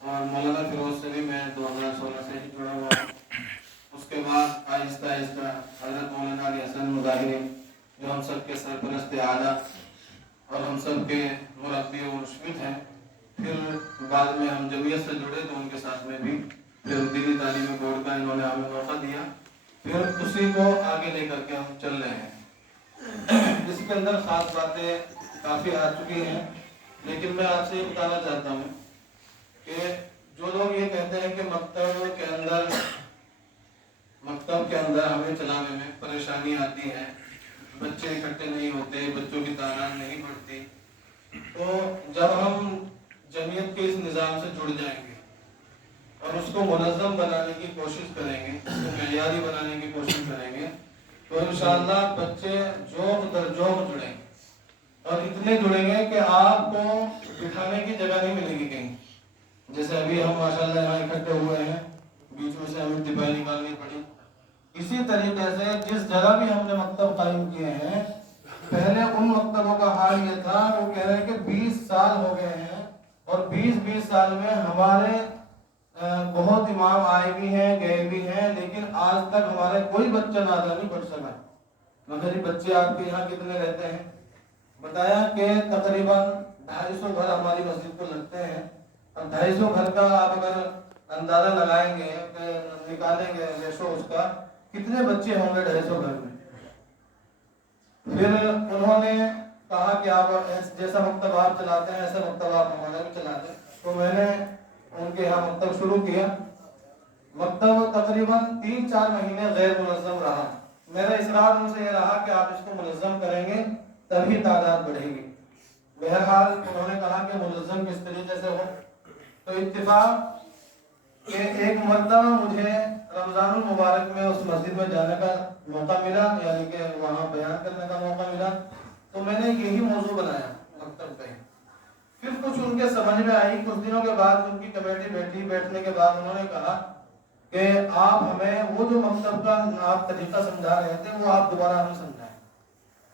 اور مولانا فیروز سے بھی میں 2016 سے ہی جڑا ہوا ہوں۔ اس کے بعد آہستہ آہستہ حضرت مولانا علی حسن مظاہری جو ہم سب کے سرپرست اعلیٰ اور ہم سب کے مربی و مرشد ہیں، پھر بعد میں ہم جمعیت سے جڑے تو ان کے ساتھ میں بھی پھر دینی تعلیم بورڈ کا انہوں نے ہمیں موقع دیا، پھر اسی کو آگے لے کر کے ہم چل رہے ہیں۔ اس کے اندر خاص باتیں کافی آ چکی ہیں، لیکن میں آپ سے یہ بتانا چاہتا ہوں کہ جو لوگ یہ کہتے ہیں کہ مکتب کے اندر ہمیں چلانے میں پریشانی آتی ہے، بچے اکٹھے نہیں ہوتے، بچوں کی تعداد نہیں بڑھتی، تو جب ہم جمعیت کے اس نظام سے جڑ جائیں گے اور اس کو منظم بنانے کی کوشش کریں گے، اس کو معیاری بنانے کی کوشش کریں گے، تو انشاءاللہ بچے جوق در جوق جڑیں گے اور اتنے جڑیں گے کہ آپ کو بٹھانے کی جگہ نہیں ملے گی کہیں۔ جیسے ابھی ہم ماشاءاللہ یہاں اکٹھے ہوئے ہیں، بیچ میں سے ہمیں ٹپائی نکالنی پڑی، اسی طریقے سے جس جگہ بھی ہم نے مکتب قائم کیے ہیں، پہلے ان مکتبوں کا حال یہ تھا، وہ کہہ رہے ہیں کہ 20 سال ہو گئے ہیں اور 20 سال میں ہمارے بہت امام آئے بھی ہیں، گئے بھی ہیں، لیکن آج تک ہمارے کوئی بچہ نادر نہیں پڑھ سکا۔ مگر یہ بچے آپ کے یہاں کتنے رہتے ہیں؟ بتایا کہ تقریباً 250 گھر ہماری مسجد کو لگتے ہیں، اور 250 گھر کا آپ اگر اندازہ لگائیں گے، نکالیں گے ریشو اس کا، کتنے بچے ہوں گے 250 گھر میں؟ پھر انہوں نے کہا کہ آپ جیسا مکتب آپ چلاتے ہیں ایسا مکتب آپ ہمارا بھی چلا دیں، تو میں نے ان کے یہاں مکتب شروع کیا۔ مکتب تقریباً 3-4 مہینے غیر منظم رہا، میرا اصرار ان سے یہ رہا کہ آپ اس کو منظم کریں گے تبھی تعداد بڑھے گی۔ بہرحال انہوں نے کہا کہ منظم کس طریقے سے ہو، تو اتفاق کہ ایک مرتبہ مجھے رمضان المبارک میں اس مسجد میں جانے کا موقع ملا، یعنی کہ وہاں بیان کرنے کا موقع ملا، تو میں نے یہی موضوع بنایا مکتب کا۔ پھر کچھ ان کے سمجھ میں آئی، کچھ دنوں کے بعد ان کی کمیٹی بیٹھی، بیٹھنے کے بعد انہوں نے کہا کہ آپ ہمیں وہ جو مکتب کا آپ طریقہ سمجھا رہے تھے وہ آپ دوبارہ ہمیں سمجھائیں۔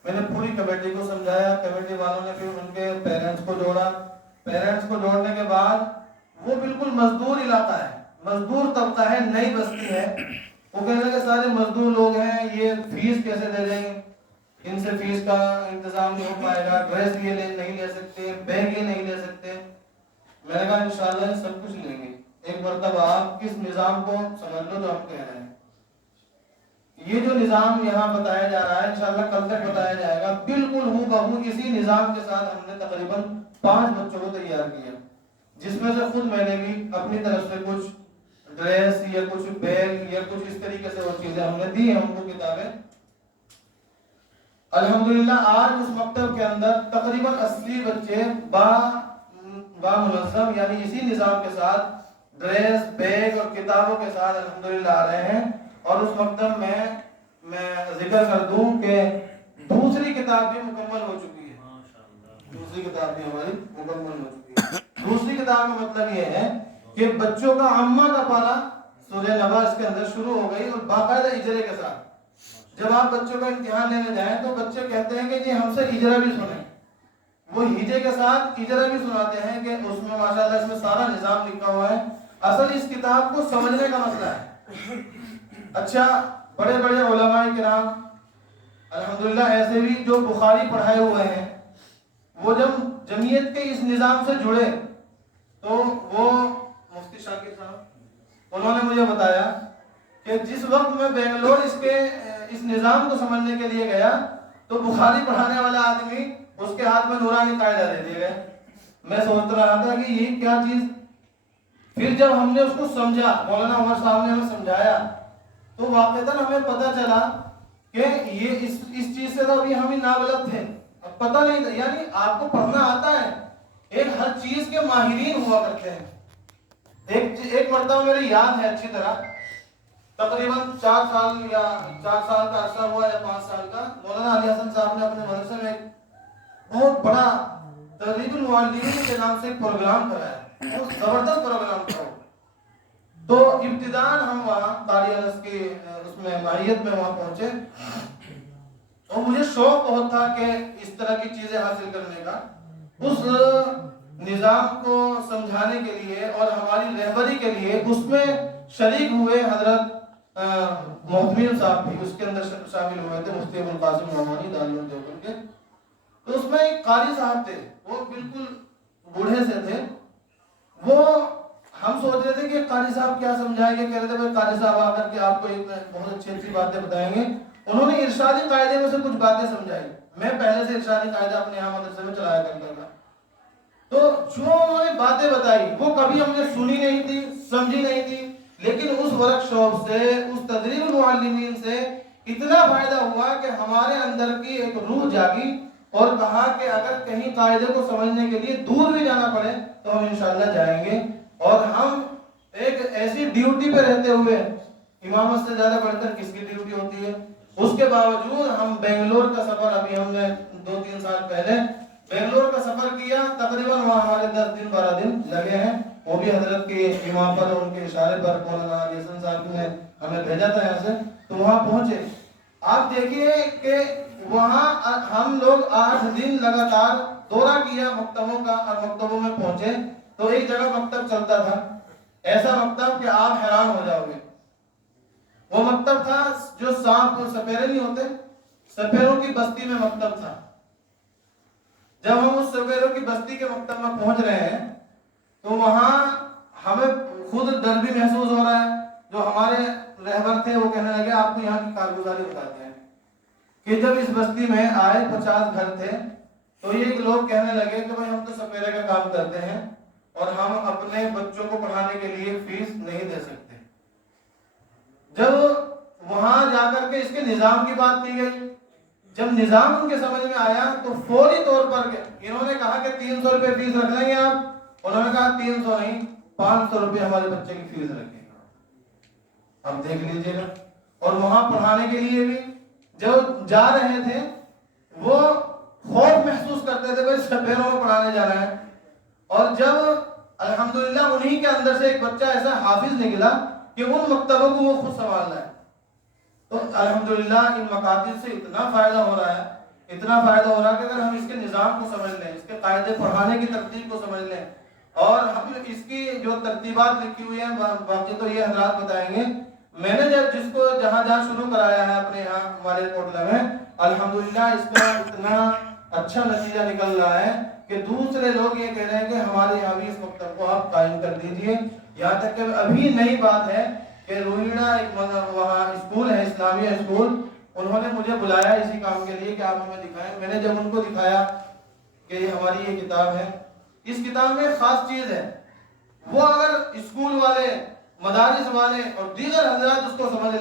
میں نے پوری کمیٹی کو سمجھایا، کمیٹی والوں نے پھر ان کے پیرنٹس کو جوڑا، پیرنٹس کو جوڑنے کے بعد وہ بالکل مزدور علاقہ ہے، مزدور طبقہ ہے، نئی بستی ہے، وہ کہنے لگے سارے مزدور لوگ ہیں، یہ فیس کیسے دے دیں گے، ان سے فیس کا انتظام نہیں ہو پائے گا، ڈریس یہ نہیں لے سکتے، بیگ یہ نہیں لے سکتے۔ میں نے کہا انشاءاللہ یہ سب کچھ لیں گے، ایک مرتبہ آپ کس نظام کو سمجھ لو جو ہم کہہ رہے ہیں۔ یہ جو نظام یہاں بتایا جا رہا ہے انشاءاللہ کل تک بتایا جائے گا، بالکل ہو بہو اسی نظام کے ساتھ ہم نے تقریباً 5 بچوں کو تیار کیا، جس میں سے خود میں نے بھی اپنی طرف سے کچھ ڈریس یا کچھ بیگ یا کچھ اس طریقے سے وہ چیزیں ہم نے دی ہیں ان کو، کتابیں۔ الحمدللہ آج اس مکتب کے اندر تقریباً 80 بچے با منظم یعنی اسی نظام کے ساتھ ڈریس، بیگ اور کتابوں کے ساتھ الحمدللہ آ رہے ہیں۔ اور اس مکتب میں ذکر کر دوں کہ دوسری کتاب بھی مکمل ہو چکی ہے، دوسری کتاب بھی ہماری مکمل ہو چکی ہے۔ دوسری کتاب کا مطلب یہ ہے کہ بچوں کا عامہ کا پارہ سورہ نبا اس کے اندر شروع ہو گئی، اور باقاعدہ اجرے کے ساتھ۔ جب آپ بچوں کا امتحان لینے جائیں تو بچے کہتے ہیں کہ جی ہم سے اجرا بھی سنیں، وہ ہجے کے ساتھ اجرا بھی سناتے ہیں کہ اس میں ماشاءاللہ اس میں سارا نظام لکھا ہوا ہے۔ اصل اس کتاب کو سمجھنے کا مسئلہ ہے۔ اچھا، بڑے بڑے علماء کرام الحمدللہ ایسے بھی جو بخاری پڑھائے ہوئے ہیں، وہ جب جمعیت کے اس نظام سے جڑے تو وہ مفتی شاکر صاحب انہوں نے مجھے بتایا کہ جس وقت میں بنگلور اس نظام کو سمجھنے کے لیے گیا تو بخاری پڑھانے والا آدمی اس کے ہاتھ میں نورانی قاعدہ دے دیے گئے۔ میں سوچ رہا تھا کہ یہ کیا چیز، پھر جب ہم نے اس کو سمجھا، مولانا عمر صاحب نے ہمیں سمجھایا، تو واقعتاً ہمیں پتہ چلا کہ یہ اس چیز سے تو ابھی ہم ہی نابلد تھے، اب پتہ نہیں تھا، یعنی آپ کو پڑھنا آتا ہے، ایک ہر چیز کے ماہرین ہوا کرتے ہیں۔ ایک مرتبہ میرے یاد ہے اچھی طرح، تقریباً 4 سال کا عرصہ ہوا یا 5 سال کا، مولانا علی حسن صاحب نے اپنے مدرسے میں ایک بہت بڑا تدریب المعلمین کے نام سے ایک پروگرام کرایا، بہت زبردست پروگرام تھا۔ تو ابتداءً ہم وہاں قاری انس کی اس میں معیت میں وہاں پہنچے، اور مجھے شوق بہت تھا کہ اس طرح کی چیزیں حاصل کرنے کا۔ اس نظام کو سمجھانے کے لیے اور ہماری رہبری کے لیے اس میں شریک ہوئے حضرت محتمین صاحب بھی اس کے اندر شامل ہوئے تھے، مفتی ابو القاسم نعمانی دارالعلوم دیوبند کے. تو اس میں ایک قاری صاحب تھے، وہ بالکل بوڑھے سے تھے. وہ ہم سوچ رہے تھے کہ قاری صاحب کیا سمجھائیں گے، کہہ رہے تھے بھائی قاری صاحب آ کر کے آپ کو ایک بہت اچھی اچھی باتیں بتائیں گے. انہوں نے ارشادی قاعدے میں سے کچھ باتیں سمجھائی. میں پہلے سے ارشادی قاعدہ اپنے یہاں مدرسے میں چلایا کرتا تھا. تو جو انہوں نے باتیں بتائی وہ کبھی ہم نے سنی نہیں تھی، سمجھی نہیں تھی، لیکن اس ورک شاپ سے، اس تدریب المعلمین سے اتنا فائدہ ہوا کہ ہمارے اندر کی ایک روح جاگی اور کہا کہ اگر کہیں قاعدے کو سمجھنے کے لیے دور بھی جانا پڑے تو ہم انشاءاللہ جائیں گے. اور ہم ایک ایسی ڈیوٹی پہ رہتے ہوئے، امامت سے زیادہ بڑھ کر کس کی ڈیوٹی ہوتی ہے، اس کے باوجود ہم بنگلور کا سفر، ابھی ہم نے 2-3 سال پہلے بنگلور کا سفر کیا، تقریباً وہاں ہمارے 10 دن 12 دن لگے ہیں. وہ بھی حضرت کے امام پر، ان کے اشارے پر مولانا علی حسن صاحب نے ہمیں بھیجا تھا یہاں سے. تو وہاں پہنچے، آپ دیکھیے کہ وہاں ہم لوگ 8 دن لگاتار دورہ کیا مکتبوں کا، اور مکتبوں میں پہنچے تو ایک جگہ مکتب چلتا تھا، ایسا مکتب کہ آپ حیران ہو جاؤ گے. وہ مکتب تھا جو سانپ اور سپیرے نہیں ہوتے، سپیروں کی بستی میں مکتب تھا. جب ہم اس سپیروں کی بستی کے مکتب میں پہنچ رہے ہیں تو وہاں ہمیں خود ڈر بھی محسوس ہو رہا ہے. جو ہمارے رہبر تھے وہ کہنے لگے آپ کو یہاں کی کارگزاری بتاتے ہیں کہ جب اس بستی میں آئے 50 گھر تھے تو یہ لوگ کہنے لگے کہ بھائی ہم تو سپیرے کا کام کرتے ہیں اور ہم اپنے بچوں کو پڑھانے کے لیے فیس نہیں دے سکتے. جب وہاں جا کر کے اس کے نظام کی بات کی گئی، جب نظام ان کے سمجھ میں آیا تو فوری طور پر انہوں نے کہا کہ 300 روپے فیس رکھ لیں گے آپ. انہوں نے کہا 300 نہیں، 500 روپے ہمارے بچے کی فیس رکھیں گے. اب دیکھ لیجیے گا. اور وہاں پڑھانے کے لیے بھی جو جا رہے تھے وہ خوف محسوس کرتے تھے بھائی سپیروں میں پڑھانے جا رہے ہیں. اور جب الحمدللہ انہی کے اندر سے ایک بچہ ایسا حافظ نکلا کہ ان مکتبوں کو وہ خود سنبھال رہا ہے. تو الحمدللہ ان مکاتب سے اتنا فائدہ ہو رہا ہے، اتنا فائدہ ہو رہا ہے کہ اگر ہم اس کے نظام کو سمجھ لیں، اس کے قاعدے پڑھانے کی ترتیب کو سمجھ لیں، اور ہم اس کی جو ترتیبات لکھی ہوئی ہیں، باقی تو یہ حضرات بتائیں گے. میں نے جب جس کو جہاں شروع کرایا ہے اپنے یہاں ہمارے کوٹلہ میں، الحمدللہ اس کا اتنا اچھا نتیجہ نکل رہا ہے کہ دوسرے لوگ یہ کہہ رہے ہیں کہ ہمارے یہاں بھی اس مکتب کو آپ قائم کر دیجئے. یہاں تک کہ ابھی نئی بات ہے کہ روہیڑا ایک وہاں اسکول ہے، اسلامیہ اسکول، انہوں نے مجھے بلایا اسی کام کے لیے کہ آپ ہمیں دکھائیں. میں نے جب ان کو دکھایا کہ یہ ہماری یہ کتاب ہے، اس کتاب میں خاص چیز ہے، وہ اگر اسکول والے، مدارس والے اور دیگر حضرات اس کو سمجھ لیں